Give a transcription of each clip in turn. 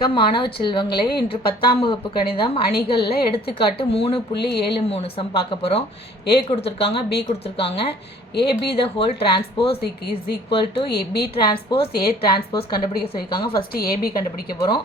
வணக்கம். மாணவ செல்வங்களே இன்று பத்தாம் வகுப்பு கணிதம் அணிகளில் எடுத்துக்காட்டு மூணு புள்ளி ஏழு மூணு சம் பார்க்க போகிறோம் ஏ கொடுத்துருக்காங்க பி கொடுத்துருக்காங்க. AB the whole transpose is equal to B transpose A transpose கண்டுபிடிக்க சொல்லியிருக்காங்க. ஃபஸ்ட்டு ஏபி கண்டுபிடிக்க போகிறோம்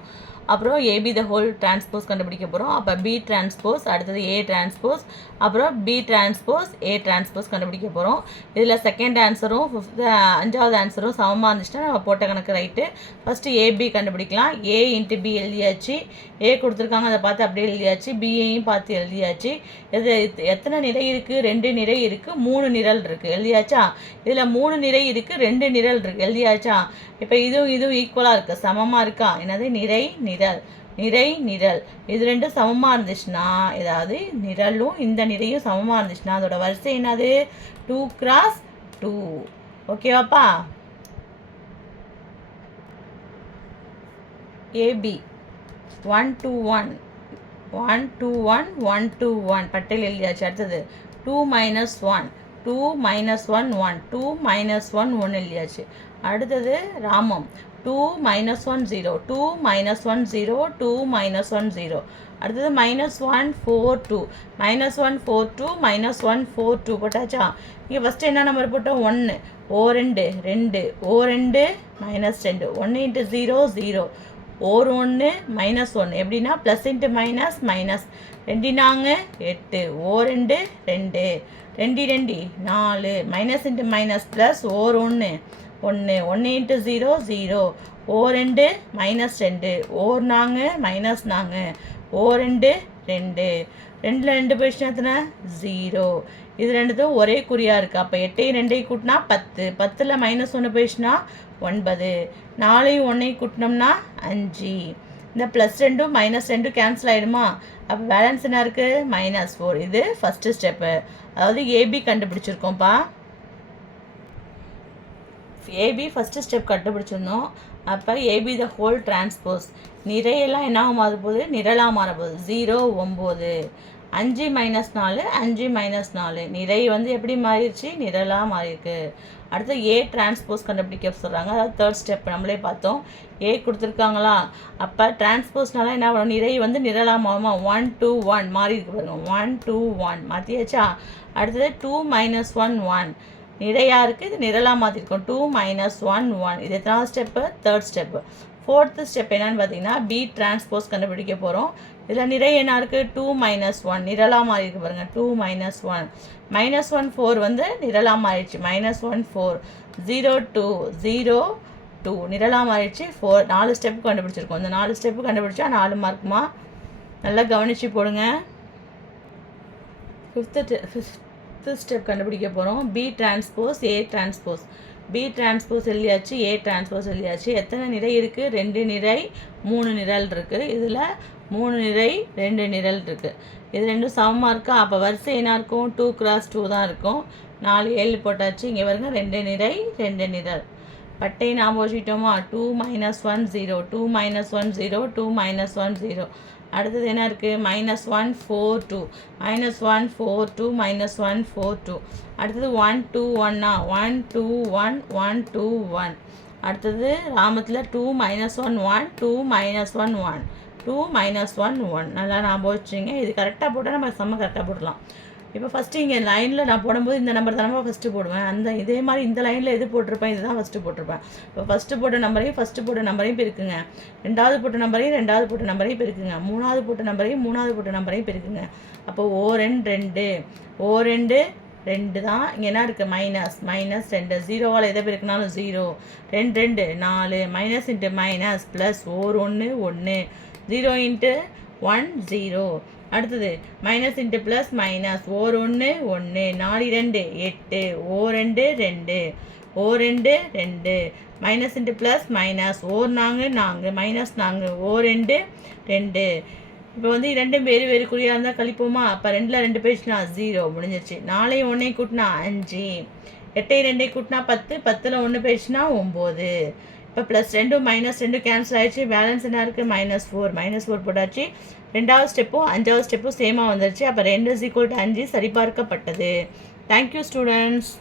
அப்புறம் ஏபி த ஹோல் டிரான்ஸ்போஸ் கண்டுபிடிக்க போகிறோம் அப்போ பி டிரான்ஸ்போஸ் அடுத்தது ஏ டிரான்ஸ்போஸ் அப்புறம் பி டிரான்ஸ்போஸ் ஏ டிரான்ஸ்போஸ் கண்டுபிடிக்க போகிறோம் இதில் செகண்ட் ஆன்சரும் ஃபிஃப்த் அஞ்சாவது ஆன்சரும் சமமாக இருந்துச்சுன்னா நம்ம போட்ட கணக்கு ரைட்டு ஃபஸ்ட்டு ஏபி கண்டுபிடிக்கலாம். ஏ இன்ட்டு பி எழுதியாச்சு. ஏ கொடுத்துருக்காங்க அதை பார்த்து அப்படியே எழுதியாச்சு. பிஏயும் பார்த்து எழுதியாச்சு. இது எத்தனை நிறை இருக்குது ரெண்டு நிறை இருக்குது மூணு நிரல் இருக்குது எழுதியாச்சா? இதில் மூணு நிறை இருக்குது ரெண்டு நிரல் இருக்குது எழுதியாச்சா? இப்போ இதுவும் இதுவும் ஈக்குவலாக இருக்குது சமமாக இருக்கா? என்னது? நிறை. நிரல். நிறை நிரல். இது ரெண்டும் சமமாக இருந்துச்சுன்னா ஏதாவது நிரலும் இந்த நிறையும் சமமாக இருந்துச்சுன்னா அதோட வரிசை என்னது? Two cross two ஓகேவாப்பா? AB one two one one two one one two one பட்டியல் எழுதியாச்சு. அடுத்தது two minus one two minus one one two minus one one எழுதியாச்சு. அடுத்தது ராமம். Two minus one zero two minus one zero two minus one zero அடுத்தது minus one four two minus one four two minus one four two போட்டாச்சா? இங்கே first என்ன number போட்டோம்? ஒன்று ஓ ரெண்டு ரெண்டு. ஓ ரெண்டு மைனஸ் ரெண்டு. ஒன்று இன்ட்டு ஜீரோ ஜீரோ ஓர் ஒன்று மைனஸ் ஒன்று எப்படின்னா ப்ளஸ் இன்ட்டு மைனஸ் மைனஸ் ரெண்டினாங்க எட்டு. ஓ ரெண்டு ரெண்டு. ரெண்டு ரெண்டு. நாலு. மைனஸ் இன்ட்டு மைனஸ் ப்ளஸ் ஓர் ஒன்று ஒன்று ஒன்று இன்ட்டு ஜீரோ ஜீரோ ஓ ரெண்டு மைனஸ் ரெண்டு. ஓர் நாங்க மைனஸ் நாங்க ஓ ரெண்டு ரெண்டு. ரெண்டில் ரெண்டு போயிடுச்சுன்னா எத்தனை? ஜீரோ இது ரெண்டுத்தும் ஒரே குறியாக இருக்குது அப்போ எட்டையும் ரெண்டையும் கூட்டினா பத்து. பத்தில் மைனஸ் ஒன்று போயிடுச்சுன்னா ஒன்பது. நாலையும் ஒன்றையும் கூட்டினோம்னா அஞ்சு. இந்த ப்ளஸ் ரெண்டும் மைனஸ் ரெண்டும் கேன்சல் ஆகிடுமா அப்போ பேலன்ஸ் என்ன இருக்குது மைனஸ் ஃபோர் இது ஃபஸ்ட்டு ஸ்டெப்பு அதாவது ஏபி கண்டுபிடிச்சிருக்கோம்ப்பா. ஏபி ஃபஸ்ட்டு ஸ்டெப் கண்டுபிடிச்சிருந்தோம் அப்போ ஏபி த ஹோல் டிரான்ஸ்போஸ் நிறையெல்லாம் என்ன மாற போகுது நிரலாக மாற போகுது ஜீரோ ஒம்பது. அஞ்சு மைனஸ் நாலு அஞ்சு மைனஸ் நாலு. நிறை வந்து எப்படி மாறிடுச்சு? நிரலாக மாறியிருக்கு. அடுத்து ஏ டிரான்ஸ்போஸ் கண்டுபிடிக்க சொல்கிறாங்க அதாவது தேர்ட் ஸ்டெப் நம்மளே பார்த்தோம். ஏ கொடுத்துருக்காங்களா? அப்போ டிரான்ஸ்போஸ்னால என்ன பண்ணும் நிறை வந்து நிரலாக மாறுமா? ஒன் டூ ஒன் மாறி இருக்கு பாருங்க. ஒன் டூ ஒன் மாற்றியாச்சா அடுத்தது டூ மைனஸ் ஒன் ஒன் நிறையாக இருக்குது இது நிரலாக மாற்றிருக்கோம் டூ மைனஸ் ஒன் ஒன் இது எத்தனாவது step third step fourth step என்னன்னு பார்த்தீங்கன்னா பி டிரான்ஸ்போஸ் கண்டுபிடிக்க போகிறோம் இதில் நிறை என்ன இருக்குது டூ மைனஸ் ஒன் நிரலாக மாறி இருக்கு பாருங்கள் two minus one minus one four வந்து நிரலாக மாறிடுச்சு. Minus one four zero two zero two நிரலாக மாறிடுச்சு. ஃபோர் நாலு ஸ்டெப்பு கண்டுபிடிச்சிருக்கோம். இந்த நாலு ஸ்டெப்பு கண்டுபிடிச்சா நாலு மார்க்குமா நல்லா கவனித்து போடுங்க. ஃபிஃப்த்து ஃபிஃப்த்து ஸ்டெப் கண்டுபிடிக்க போகிறோம் B transpose A transpose B transpose எழுதியாச்சு ஏ டிரான்ஸ்போஸ் எழுதியாச்சு. எத்தனை நிறை இருக்குது ரெண்டு நிறை மூணு நிரல் இருக்குது இதில் மூணு நிறை ரெண்டு நிரல் இருக்குது இது ரெண்டும் சமமாக இருக்கா? அப்போ வரிசை என்ன இருக்கும்? டூ கிராஸ் டூ தான் இருக்கும். நாலு ஏழு போட்டாச்சு. இங்கே வருங்க ரெண்டு நிறை ரெண்டு நிரல். பட்டை ஞாபகம் வச்சுக்கிட்டோமா two minus one zero two minus one zero two minus one zero அடுத்தது என்ன இருக்குது minus one four two minus one four two minus one four two அடுத்தது ஒன் டூ ஒன்னா one two one one two one அடுத்தது ராமத்தில் two minus one one two minus one one two minus one one நல்லா ஞாபகம் வச்சுங்க இது கரெக்டாக போட்டால் நம்ம செம்ம கரெக்டாக போடலாம் இப்போ ஃபஸ்ட்டு இங்கே லைனில் நான் போடும்போது இந்த நம்பர் தானே ஃபஸ்ட்டு போடுவேன். அந்த இதே மாதிரி இந்த லைனில் எது போட்டிருப்பேன் இதுதான் ஃபஸ்ட்டு போட்டிருப்பேன். இப்போ ஃபஸ்ட்டு போட்ட நம்பரையும் ஃபஸ்ட்டு போட்ட நம்பரையும் பெருக்குங்க. ரெண்டாவது போட்ட நம்பரையும் ரெண்டாவது போட்ட நம்பரையும் பெருக்குங்க. மூணாவது போட்ட நம்பரையும் மூணாவது போட்ட நம்பரையும் பெருக்குங்க. அப்போ ஓ ரெண்டு ரெண்டு. ஓ ரெண்டு ரெண்டு தான் இங்கே என்ன இருக்குது மைனஸ் மைனஸ் ரெண்டு. ஜீரோவால் எதை பெருக்கினாலும் ஜீரோ ரெண்டு ரெண்டு. நாலு. மைனஸ் இன்ட்டு மைனஸ் ப்ளஸ் ஓர் ஒன்று ஒன்று ஜீரோ இன்ட்டு ஒன் ஜீரோ அடுத்தது மைனஸ் இன்ட்டு ப்ளஸ் மைனஸ் ஓர் ஒன்று ஒன்று நாலு ரெண்டு எட்டு. ஓ ரெண்டு ரெண்டு. ஓ ரெண்டு ரெண்டு. மைனஸ் இன்ட்டு ப்ளஸ் மைனஸ் ஓர் நாங்கள் நாங்கள் மைனஸ் நாங்கள் ஓ ரெண்டு ரெண்டு. இப்போ வந்து ரெண்டும் வேறு வேறு குறியாக இருந்தால் கழிப்போமா? அப்போ ரெண்டில் ரெண்டு போயிடுச்சுனா ஜீரோ முடிஞ்சிருச்சு. நாளை ஒன்றையும் கூட்டினா அஞ்சு. எட்டையும் ரெண்டையும் கூட்டினா பத்து. பத்தில் ஒன்று போயிடுச்சுன்னா ஒம்பது. இப்போ ப்ளஸ் ரெண்டும் மைனஸ் ரெண்டும் கேன்சல் ஆகிடுச்சு பேலன்ஸ் என்ன இருக்குது மைனஸ் ஃபோர் மைனஸ் ஃபோர் போட்டாச்சு. ரெண்டாவது ஸ்டெப்பும் அஞ்சாவது ஸ்டெப்பும் சேமாக வந்துருச்சு. அப்போ ரெண்டு இஸ் ஈக்குவல் டு அஞ்சு சரிபார்க்கப்பட்டது. Thank you students